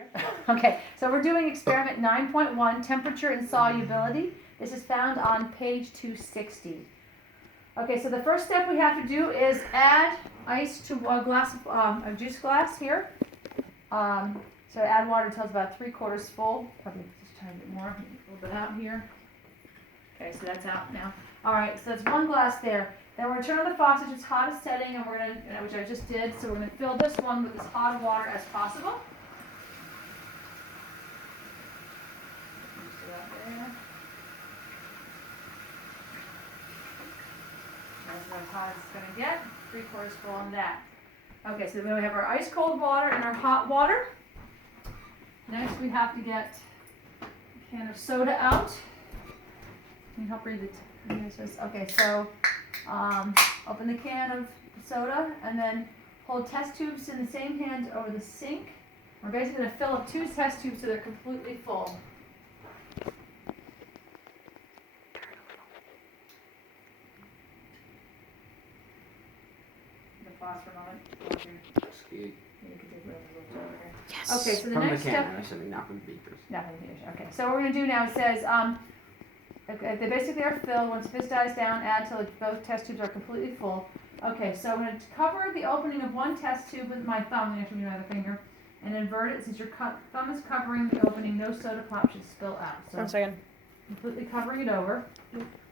here. Okay, so we're doing experiment 9.1, temperature and solubility. This is found on page 260. Okay, so the first step we have to do is add ice to a glass of a juice glass here. So add water until it's about 3/4 full. Probably just try a bit more, a little bit out here. Okay, so that's out now. All right, so that's 1 glass there. Then we're going to turn on the faucet to its hottest setting, and we're going to, which I just did. So we're going to fill this one with as hot water as possible. Just about there. That's as hot as it's going to get. 3/4 full on that. Okay, so then we have our ice cold water and our hot water. Next, we have to get a can of soda out. Can you help read it? Okay, so open the can of soda and then hold test tubes in the same hand over the sink. We're basically going to fill up 2 test tubes so they're completely full. Pause for a moment. Yes. Okay, so the From next the step. can, actually, not from the beakers. Nothing here. Okay, so what we're going to do now, it says, they basically are filled. Once this dies down, add till both test tubes are completely full. Okay, so I'm going to cover the opening of 1 test tube with my thumb, actually my other finger, and invert it. Since your thumb is covering the opening, no soda pop should spill out. So 1 second. completely covering it over.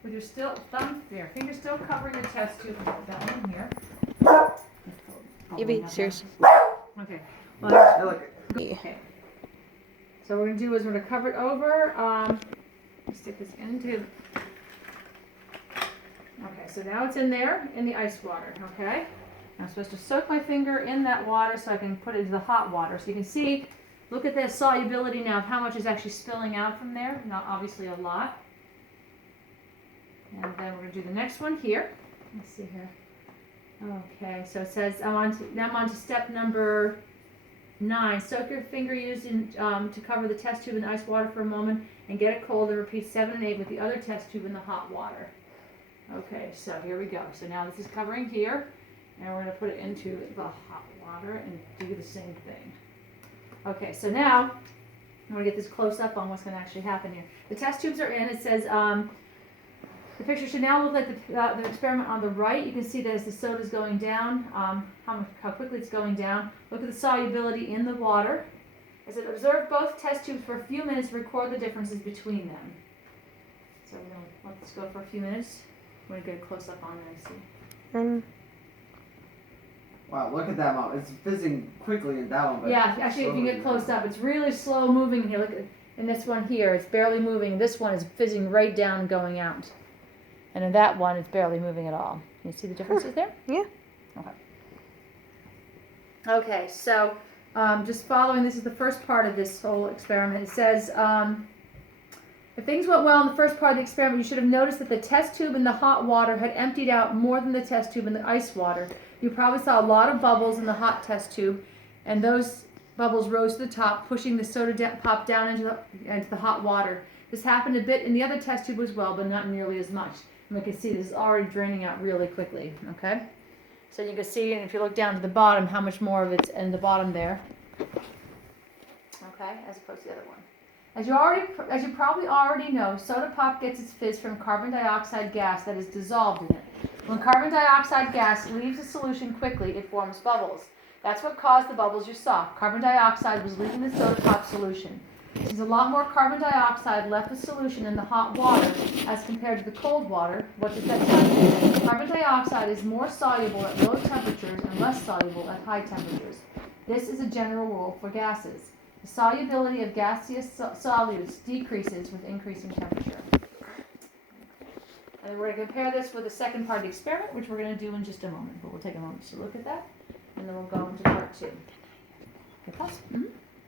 With your finger still covering the test tube. That one here. Evie, serious. Okay. I like it. Okay. So what we're going to do is we're going to cover it over. Stick this into. Okay, so now it's in there in the ice water. Okay. I'm supposed to soak my finger in that water so I can put it into the hot water. So you can see, look at the solubility now of how much is actually spilling out from there. Not obviously a lot. And then we're going to do the next one here. Let's see here. Okay, so it says now I'm on to step number 9. Soak your finger used to cover the test tube in ice water for a moment and get it cold, and repeat 7 and 8 with the other test tube in the hot water. Okay, so here we go. So now this is covering here, and we're going to put it into the hot water and do the same thing. Okay, so now I'm going to get this close up on what's going to actually happen here. The test tubes are in. It says the picture should now look like the experiment on the right. You can see that as the soda is going down, how quickly it's going down. Look at the solubility in the water. As it observe both test tubes for a few minutes, record the differences between them. So we're going to let this go for a few minutes. I'm going to get a close up on there and see. Wow, look at that one. It's fizzing quickly in that one. But Yeah, actually, if you get close up, it's really slow moving here. Look at in this one here, it's barely moving. This one is fizzing right down and going out. And in that one, it's barely moving at all. Can you see the differences there? Yeah. Okay. Okay, so just following, this is the first part of this whole experiment. It says, if things went well in the first part of the experiment, you should have noticed that the test tube in the hot water had emptied out more than the test tube in the ice water. You probably saw a lot of bubbles in the hot test tube, and those bubbles rose to the top, pushing the soda pop down into the hot water. This happened a bit in the other test tube as well, but not nearly as much. And we can see this is already draining out really quickly, okay? So you can see, and if you look down to the bottom, how much more of it's in the bottom there. Okay, as opposed to the other one. As you probably already know, soda pop gets its fizz from carbon dioxide gas that is dissolved in it. When carbon dioxide gas leaves a solution quickly, it forms bubbles. That's what caused the bubbles you saw. Carbon dioxide was leaving the soda pop solution. Since a lot more carbon dioxide left the solution in the hot water as compared to the cold water, what did that tell you? Carbon dioxide is more soluble at low temperatures and less soluble at high temperatures. This is a general rule for gases. The solubility of gaseous solutes decreases with increasing temperature. And we're going to compare this with the second part of the experiment, which we're going to do in just a moment. But we'll take a moment to look at that, and then we'll go into part 2. Okay, pause. Mm-hmm.